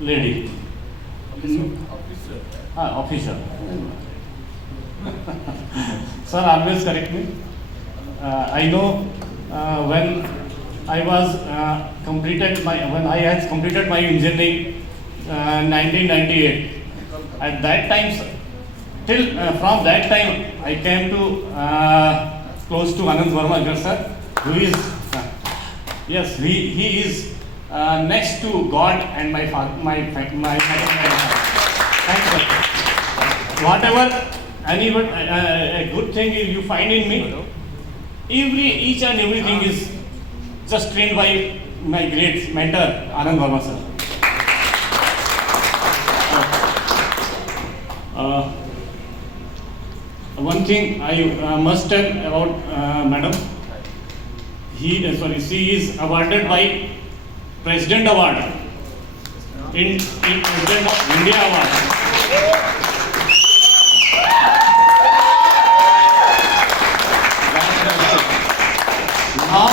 lady. Officer. Sir, always correct me. I know when I had completed my engineering 1998. At that time, from that time, I came to close to Anand Verma sir, who is yes, he is next to God and my thanks sir. Whatever a good thing you find in me, each and everything is just trained by my great mentor Anand Verma sir. One thing I must tell about madam, she is awarded by President Award in President of India Award. Now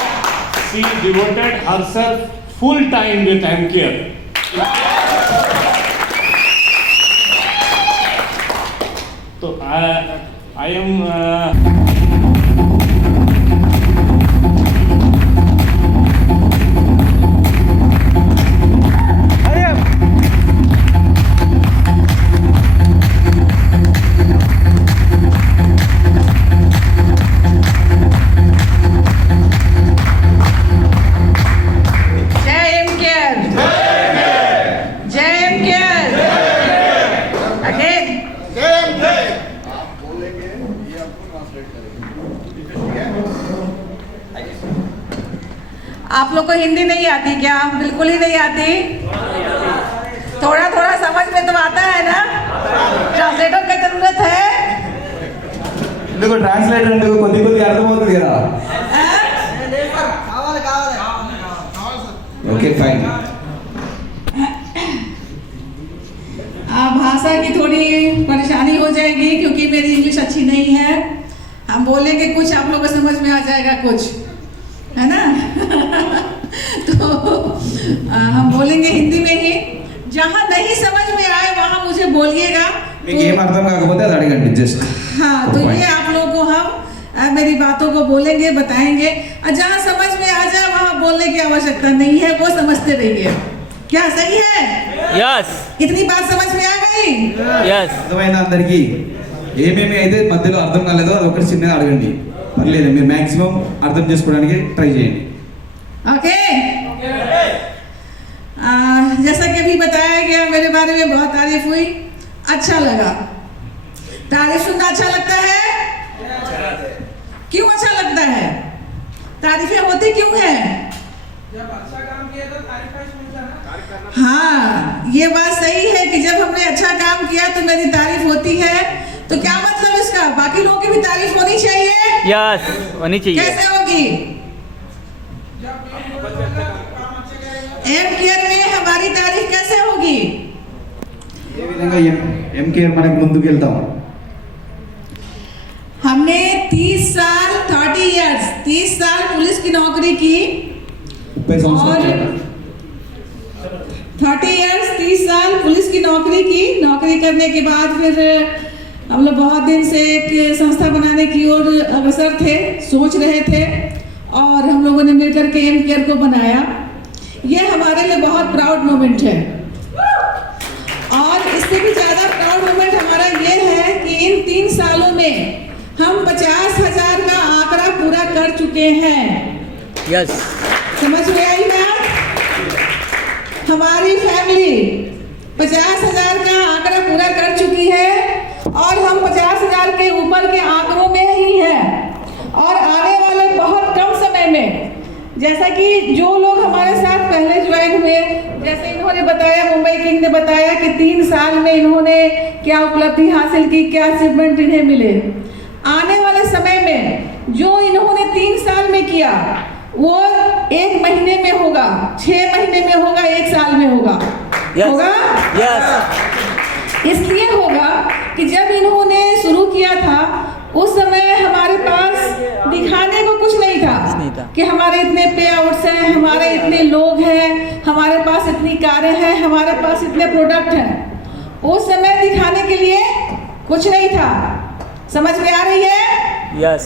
she devoted herself full time with MCare. So I am आप लोग को हिंदी नहीं आती क्या? बिल्कुल ही नहीं आती? थोड़ा थोड़ा समझ में तो आता है ना? ट्रांसलेटर की जरूरत है? देखो ट्रांसलेटर देखो कोई कोई అర్థమవుతుంది కదా. Okay fine. भाषा की थोड़ी परेशानी हो जाएगी क्योंकि मेरी इंग्लिश अच्छी नहीं है. हम बोलेंगे कुछ, आप लोगों को समझ में आ जाएगा कुछ, है ना? तो हम बोलेंगे हिंदी में ही. जहाँ नहीं समझ में आए वहाँ मुझे बोलिएगा. ఏం అర్థం కాకపోతే అది అడగండి జస్ట్. हाँ, तो ये आप लोगों को हम मेरी बातों को बोलेंगे, बताएंगे. जहाँ समझ में आ जाए वहाँ बोलने की आवश्यकता नहीं है, वो समझते रहिए. क्या सही है? यस. इतनी बात समझ में आ गई? यस. అర్థమైందా అందరికీ? ఏమేమి అయితే మధ్యలో అర్థం కాలేదో అది ఒకటి చిన్నగా అడగండి, పర్లేదు. మీరు మాక్సిమం అర్థం చేసుకోవడానికి ట్రై చేయండి. ओके. जैसा कि अभी बताया गया, मेरे बारे में बहुत तारीफ हुई, अच्छा लगा. तारीफ सुनना अच्छा लगता है? क्यों अच्छा लगता है? तारीफें होती क्यों है? हाँ, ये बात सही है कि जब हमने अच्छा काम किया तो मेरी तारीफ होती है. तो क्या मतलब इसका? बाकी लोगों की भी तारीफ होनी चाहिए. यस, होनी चाहिए. कैसे होगी? MCare में हमारी तारीफ कैसे होगी? ఏ విధంగా MCare మనకు ముందుకు వెళ్తాం. हमने 30 साल 30 साल पुलिस की नौकरी की. 30 साल पुलिस की नौकरी की. नौकरी करने के बाद फिर हम लोग बहुत दिन से एक संस्था बनाने की ओर अग्रसर थे, सोच रहे थे, और हम लोगों ने मिलकर के MCare को बनाया. ये हमारे लिए बहुत प्राउड मोमेंट है. और इससे भी ज़्यादा प्राउड मोमेंट हमारा ये है कि इन 3 सालों में हम 50,000 का आंकड़ा पूरा कर चुके हैं. यस. समझ में आई बात? हमारी फैमिली 50,000 का आंकड़ा पूरा कर चुकी है और हम 50,000 के ऊपर के आंकड़ों में ही हैं. और आने वाले बहुत कम समय में, जैसा कि जो लोग हमारे साथ पहले ज्वाइन हुए, जैसे इन्होंने बताया, मुंबई किंग ने बताया कि 3 साल में इन्होंने क्या उपलब्धि हासिल की, क्या अचीवमेंट इन्हें मिले. आने वाले समय में जो इन्होंने 3 साल में किया वो 1 महीने में होगा, 6 महीने में होगा, 1 साल में होगा. होगा? यस. इसलिए होगा कि जब इन्होंने शुरू किया था उस समय हमारे पास दिखाने को कुछ नहीं था कि हमारे इतने पे आउट्स हैं, हमारे इतने लोग हैं, हमारे पास इतनी कारें हैं, हमारे पास इतने प्रोडक्ट हैं। उस समय दिखाने के लिए कुछ नहीं था। समझ में आ रही है? यस।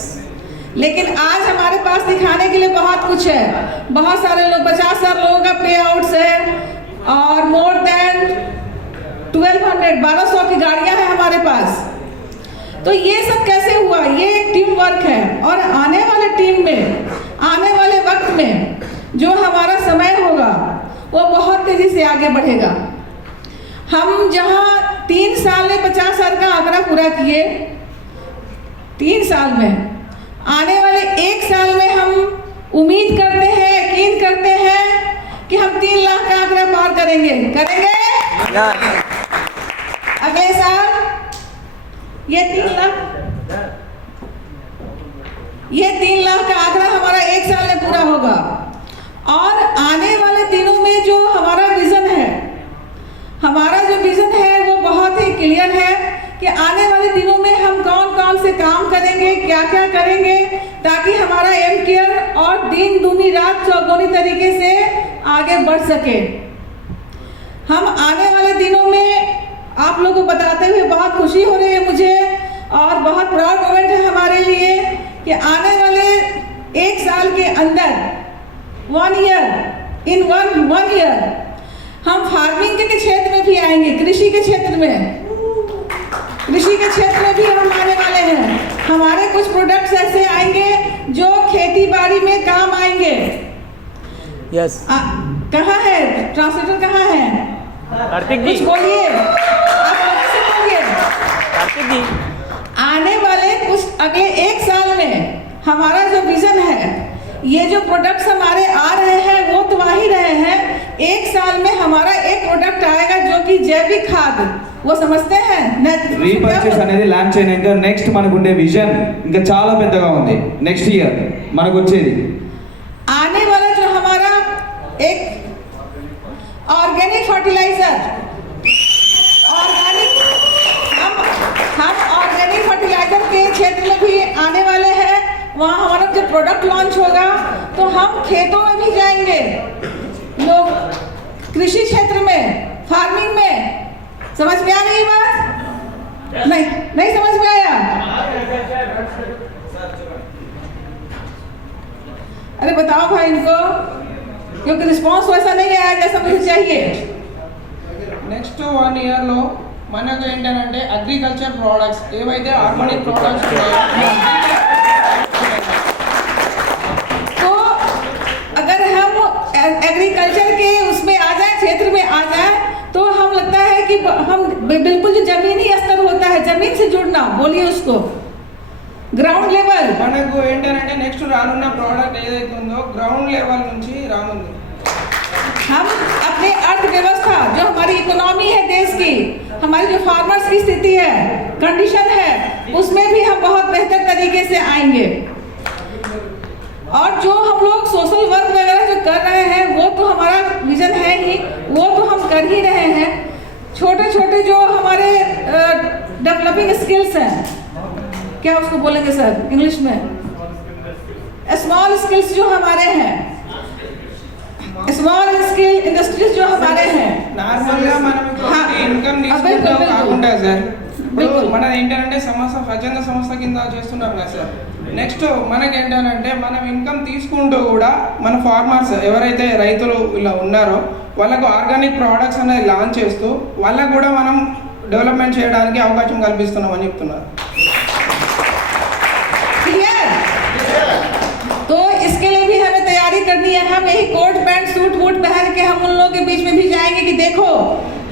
लेकिन आज हमारे पास दिखाने के लिए बहुत कुछ है। बहुत सारे लोग, 50,000 लोगों का पे आउट्स है और मोर देन 1200 की गाड़ियां हैं हमारे पास। तो ये सब कैसे हुआ? ये एक टीम वर्क है। और आने वाले टीम में, आने वाले वक्त में जो हमारा समय होगा वो बहुत तेजी से आगे बढ़ेगा। हम जहाँ 3 साल में 50,000 का आंकड़ा पूरा किए, 3 साल में, आने वाले 1 साल में हम उम्मीद करते हैं, यकीन करते हैं कि हम 3 लाख का आंकड़ा पार करेंगे। अगले साल ये 3 लाख का आंकड़ा हमारा 1 साल में पूरा होगा। और आने वाले दिनों में जो हमारा विजन है, हमारा जो विजन है वो बहुत ही क्लियर है कि आने वाले दिनों में हम कौन कौन से काम करेंगे, क्या क्या करेंगे, ताकि हमारा एम केयर और दिन दूनी रात चौगुनी तरीके से आगे बढ़ सके। हम आने वाले दिनों में आप लोगों को बताते हुए बहुत खुशी हो रही है मुझे, और बहुत प्राउड मोमेंट है हमारे लिए कि आने वाले 1 साल के अंदर, 1 ईयर हम फार्मिंग के क्षेत्र में भी आएंगे, कृषि के क्षेत्र में। कृषि के क्षेत्र में भी हम आने वाले हैं। हमारे कुछ प्रोडक्ट्स ऐसे आएंगे जो खेती बाड़ी में काम आएंगे। यस। कहाँ है ट्रांसलेटर? कहाँ है? कार्तिक जी, कुछ बोलिए, आप लोग से बोलिए। कार्तिक जी, आने वाले कुछ अगले 1 साल में हमारा जो विजन है, ये जो प्रोडक्ट्स हमारे आ रहे हैं वो तो आ ही रहे हैं। 1 साल में हमारा एक प्रोडक्ट आएगा जो कि जैविक खाद, वो समझते हैं రీపర్చేస్ అనేది లాంచ్ అయినాక నెక్స్ట్ మనకు ఉండే విజన్ ఇంకా చాలా పెద్దగా ఉంది। నెక్స్ట్ ఇయర్ మనకు వచ్చేది आने वाला जो हमारा एक ऑर्गेनिक फर्टिलाइजर, हम ऑर्गेनिक फर्टिलाइजर के क्षेत्र में भी आने वाले हैं। वहाँ हमारा जब प्रोडक्ट लॉन्च होगा तो हम खेतों में भी जाएंगे, लोग कृषि क्षेत्र में, फार्मिंग में। समझ में आ रही बात? नहीं समझ में आया? अरे बताओ भाई इनको, क्योंकि रिस्पांस वैसा नहीं आया जैसा मुझे चाहिए। నెక్స్ట్ 1 ఇయర్లో మనకు ఏంటంటే అగ్రికల్చర్ ప్రోడక్ట్స్ ఏవైతే ఆర్గానిక్ ప్రోడక్ట్స్ तो अगर हम एग्रीकल्चर के उसमें आ जाए, क्षेत्र में आ जाए, तो हम लगता है कि हम बिल्कुल जो जमीनी स्तर होता है, जमीन से जुड़ना, बोलिए उसको, ग्राउंड लेवल। మనకు ఏంటంటే నెక్స్ట్ రానున్న ప్రోడక్ట్ ఏదైతే ఉందో గ్రౌండ్ లెవెల్ నుంచి రానుంది। हम अपने अर्थव्यवस्था, जो हमारी इकोनॉमी है देश की, हमारी जो फार्मर्स की स्थिति है, कंडीशन है, उसमें भी हम बहुत बेहतर तरीके से आएंगे। और जो हम लोग सोशल वर्क वगैरह जो कर रहे हैं वो तो हमारा विजन है ही, वो तो हम कर ही रहे हैं। छोटे छोटे जो हमारे डेवलपिंग स्किल्स हैं, क्या उसको बोलेंगे सर इंग्लिश में, स्मॉल स्किल्स जो हमारे हैं, स्मॉल स्केल इंडस्ट्रीज जो हमारे हैं, నార్మల్గా మనం ఇన్కమ్ తీసుకుంటూ కాకుండా సార్, ఇప్పుడు మనది ఏంటంటే సంస్థ స్వచ్ఛంద సంస్థ కింద చేస్తున్నాం కదా సార్। నెక్స్ట్ మనకేంటంటే మనం ఇన్కమ్ తీసుకుంటూ కూడా మన ఫార్మర్స్ ఎవరైతే రైతులు ఇలా ఉన్నారో వాళ్ళకు ఆర్గానిక్ ప్రోడక్ట్స్ అనేది లాంచ్ చేస్తూ వాళ్ళకు కూడా మనం డెవలప్మెంట్ చేయడానికి అవకాశం కల్పిస్తున్నామని చెప్తున్నారు। तो इसके लिए भी हमें तैयारी करनी है। हम यही कोट पैंट सूट वूट पहन के हम उन लोगों के बीच में भी जाएंगे कि देखो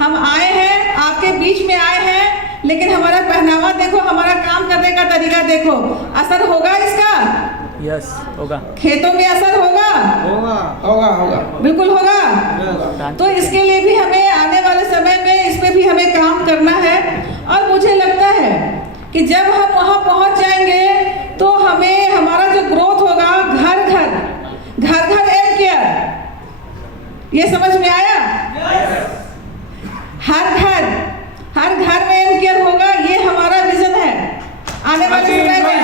हम आए हैं, आपके बीच में आए हैं, लेकिन हमारा पहनावा देखो, हमारा काम करने का तरीका देखो। असर होगा इसका? यस होगा। खेतों में असर होगा? होगा होगा बिल्कुल होगा। तो इसके लिए भी हमें आने वाले समय में इस पे भी हमें काम करना है। और मुझे लगता है कि जब हम वहाँ पहुँच जाएंगे तो हमें हमारा जो ग्रोथ होगा, घर घर एम केयर, ये समझ में आया? हर घर में एम केयर होगा, ये हमारा विजन है आने वाले समय में।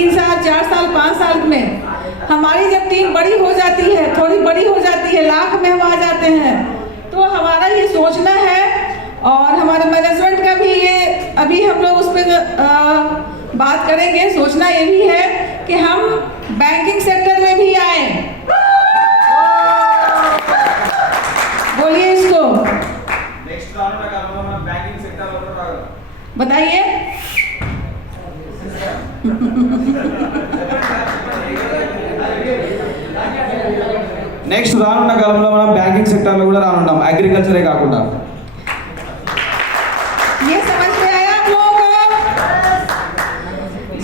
3 साल 4 साल 5 साल में हमारी जब टीम बड़ी हो जाती है, थोड़ी बड़ी हो जाती है, लाख में हम आ जाते हैं, तो हमारा ये सोचना है और हमारे मैनेजमेंट का भी ये अभी हम लोग उस पर बात करेंगे। सोचना ये भी है कि हम बैंकिंग सेक्टर में भी आए। बोलिए इसको, बताइए। నెక్స్ట్ రానున్న కాలంలో మనం బ్యాంకింగ్ సెక్టార్లో కూడా రానున్నాం, అగ్రికల్చరే కాకుండా। ये समझ में आया आप लोगों को?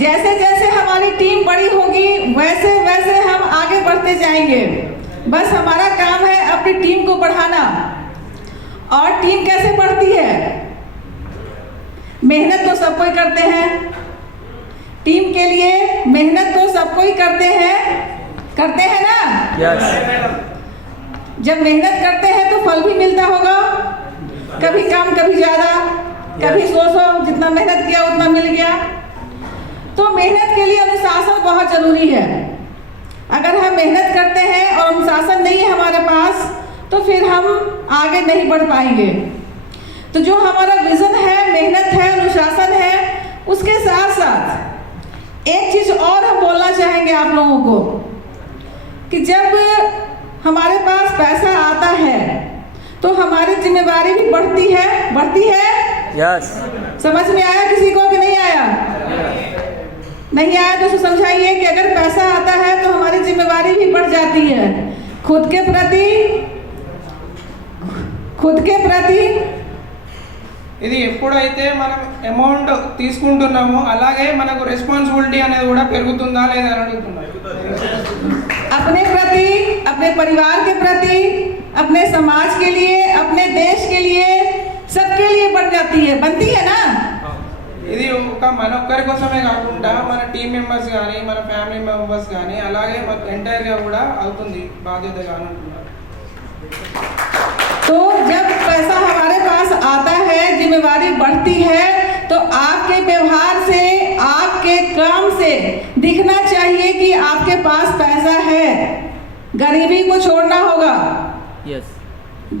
जैसे जैसे हमारी टीम बड़ी होगी वैसे वैसे हम आगे बढ़ते जाएंगे। बस हमारा काम है अपनी टीम को बढ़ाना। और टीम कैसे बढ़ती है? मेहनत तो सब कोई करते हैं, टीम के लिए मेहनत तो सब कोई करते हैं ना? यस। जब मेहनत करते हैं तो फल भी मिलता होगा, कभी कम कभी ज़्यादा, कभी 100 जितना मेहनत किया उतना मिल गया। तो मेहनत के लिए अनुशासन बहुत ज़रूरी है। अगर हम मेहनत करते हैं और अनुशासन नहीं है हमारे पास तो फिर हम आगे नहीं बढ़ पाएंगे। तो जो हमारा विज़न है, मेहनत है, अनुशासन है, उसके साथ साथ एक चीज़ और हम बोलना चाहेंगे आप लोगों को कि जब हमारे पास पैसा आता है तो हमारी जिम्मेवारी भी बढ़ती है। यस। समझ में आया किसी को कि नहीं आया? नहीं आया तो उसको समझाइए कि अगर पैसा आता है तो हमारी जिम्मेवारी भी बढ़ जाती है। खुद के प्रति ఇది ఎప్పుడైతే మనం అమౌంట్ తీసుకుంటున్నామో అలాగే మనకు రెస్పాన్సిబిలిటీ అనేది కూడా పెరుగుతుందా లేదా అని అడుగుతున్నారు। अपने प्रति, अपने परिवार के प्रति, अपने समाज के लिए, अपने देश के लिए, सबके लिए बढ़ जाती है, बनती है ना? ఇది ఒక మన ఒక్కరి కోసమే కాకుండా మన టీం మెంబర్స్ కానీ మన ఫ్యామిలీ మెంబర్స్ కానీ అలాగే ఎంటైర్గా కూడా అవుతుంది బాధ్యతగా అంటున్నారు। तो जब पैसा हमारे पास आता है, जिम्मेवारी बढ़ती है, तो आपके व्यवहार से, आपके काम से दिखना चाहिए कि आपके पास पैसा है। गरीबी को छोड़ना होगा। यस।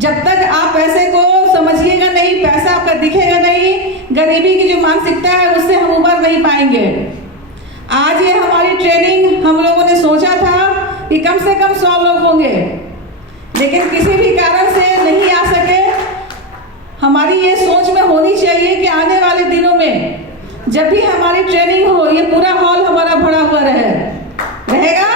जब तक आप पैसे को समझिएगा नहीं, पैसा आपका दिखेगा नहीं, गरीबी की जो मानसिकता है उससे हम उबर नहीं पाएंगे। आज ये हमारी ट्रेनिंग हम लोगों ने सोचा था कि कम से कम 100 लोग होंगे, लेकिन किसी भी कारण से नहीं आ सके। हमारी ये सोच में होनी चाहिए कि आने वाले दिनों में जब भी हमारी ट्रेनिंग हो ये पूरा हॉल हमारा भरा हुआ रहेगा।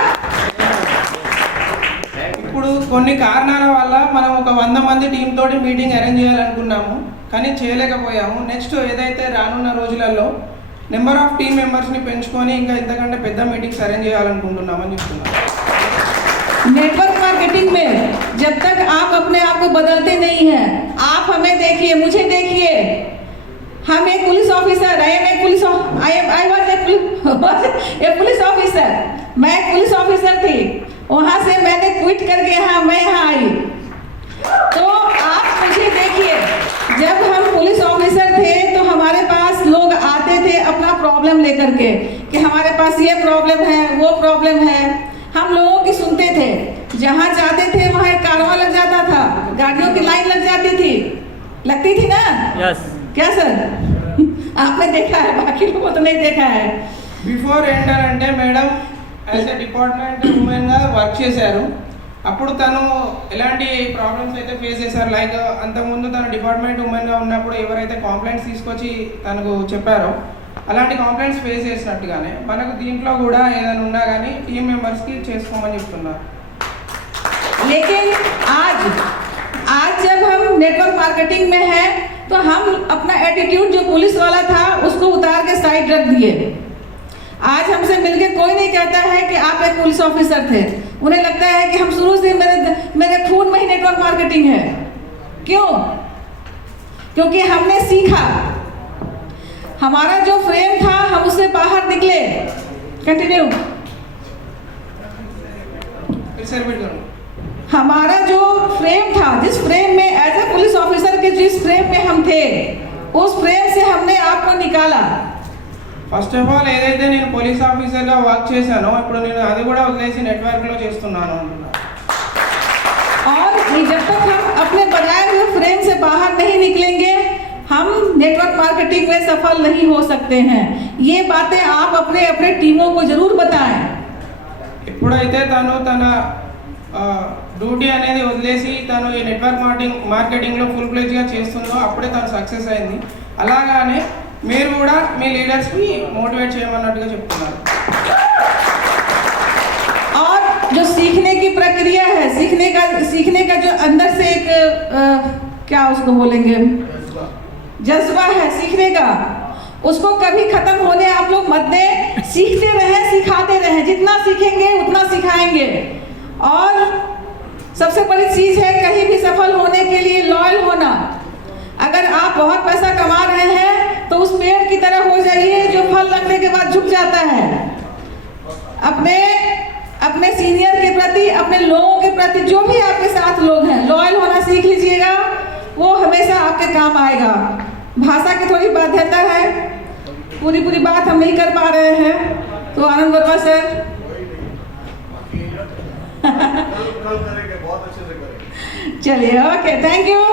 ఇప్పుడు కొన్ని కారణాల వల్ల మనం ఒక 100 మంది టీం తోటి మీటింగ్ అరేంజ్ చేయాలనుకున్నాము కానీ చేయలేకపోయాము। నెక్స్ట్ ఏదైతే రానున్న రోజులలో నెంబర్ ఆఫ్ టీం మెంబర్స్ని పెంచుకొని ఇంకా ఇంతకంటే పెద్ద మీటింగ్స్ అరేంజ్ చేయాలనుకుంటున్నామని చెప్తున్నాను। नेटवर्क मार्केटिंग में जब तक आप अपने आप को बदलते नहीं हैं, आप हमें देखिए, मुझे देखिए, हम एक police officer, I was a police officer, मैं एक पुलिस ऑफिसर थी, वहाँ से मैंने क्विट करके मैं यहाँ आई। तो आप मुझे देखिए, जब हम पुलिस ऑफिसर थे तो हमारे पास लोग आते थे अपना प्रॉब्लम लेकर के कि हमारे पास ये प्रॉब्लम है, वो प्रॉब्लम है। हम लोगों की सुनते थे, जहाँ जाते थे वहाँ एक कारवां लग जाता था, गाड़ियों की लाइन लग जाती थी, लगती थी ना? यस। क्या सर? आपने देखा है, बाकी लोगों तो नहीं देखा है। బిఫోర్ ఏంటంటే మేడం యాజ్ ఎ డిపార్ట్మెంట్ ఉమెన్గా వర్క్ చేశారు। అప్పుడు తను ఎలాంటి ప్రాబ్లమ్స్ అయితే ఫేస్ చేశారు, లైక్ అంతకుముందు తను డిపార్ట్మెంట్ ఉమెన్గా ఉన్నప్పుడు ఎవరైతే కాంప్లైంట్స్ తీసుకొచ్చి తనకు చెప్పారో అలాంటి కాంప్లైంట్స్ ఫేస్ చేసినట్టుగానే మనకు దీంట్లో కూడా ఏదైనా ఉన్నా కానీ టీం మెంబర్స్కి చేసుకోమని చెప్తున్నారు। लेकिन आज जब हम नेटवर्क मार्केटिंग में हैं तो हम अपना एटीट्यूड जो पुलिस वाला था उसको उतार के साइड रख दिए। आज हमसे मिलके कोई नहीं कहता है कि आप एक पुलिस ऑफिसर थे, उन्हें लगता है कि हम शुरू से मेरे खून में ही नेटवर्क मार्केटिंग है। क्यों? क्योंकि हमने सीखा, हमारा जो फ्रेम था हम उससे बाहर निकले। कंटिन्यू। फिर से रिपीट करूँ। हमारा जो फ्रेम था, जिस फ्रेम में एज ए पुलिस ऑफिसर के जिस फ्रेम में हम थे, उस फ्रेम से हमने आपको निकाला। ఫస్ట్ ఆఫ్ ఆల్ ఏదైతే నేను పోలీస్ ఆఫీసర్గా వర్క్ చేశానో ఇప్పుడు నేను అది కూడా వదిలేసి నెట్వర్క్లో చేస్తున్నాను అంటున్నాను. और जब तक हम अपने बनाए हुए फ्रेम से बाहर नहीं निकलेंगे हम नेटवर्क मार्केटिंग में सफल नहीं हो सकते हैं. ये बातें आप अपने अपने टीमों को जरूर बताएं. ఎప్పుడైతే తను తన డ్యూటీ అనేది వదిలేసి తను ఈ నెట్వర్క్ మార్కెటింగ్లో ఫుల్ ప్లేజ్గా చేస్తుందో అప్పుడే తను సక్సెస్ అయింది. అలాగానే మీరు కూడా మీ లీడర్స్కి మోటివేట్ చేయమన్నట్టుగా చెప్తున్నారు. और जो सीखने की प्रक्रिया है, सीखने का जो अंदर से एक क्या उसको बोलेंगे, जज्बा है सीखने का, उसको कभी खत्म होने आप लोग मत दें. सीखते रहें, सिखाते रहें. जितना सीखेंगे उतना सिखाएंगे. और सबसे बड़ी चीज है कहीं भी सफल होने के लिए लॉयल होना. अगर आप बहुत पैसा कमा रहे हैं तो उस पेड़ की तरह हो जाइए जो फल लगने के बाद झुक जाता है. अपने सीनियर के प्रति, अपने लोगों के प्रति, जो भी आपके साथ लोग हैं, लॉयल होना सीख लीजिएगा. वो हमेशा आपके काम आएगा. भाषा की थोड़ी बाध्यता है, पूरी बात हम नहीं कर पा रहे हैं, तो आनंद वर्मा सर चलिए, ओके, थैंक यू.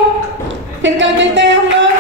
फिर कल मिलते हैं हम लोग.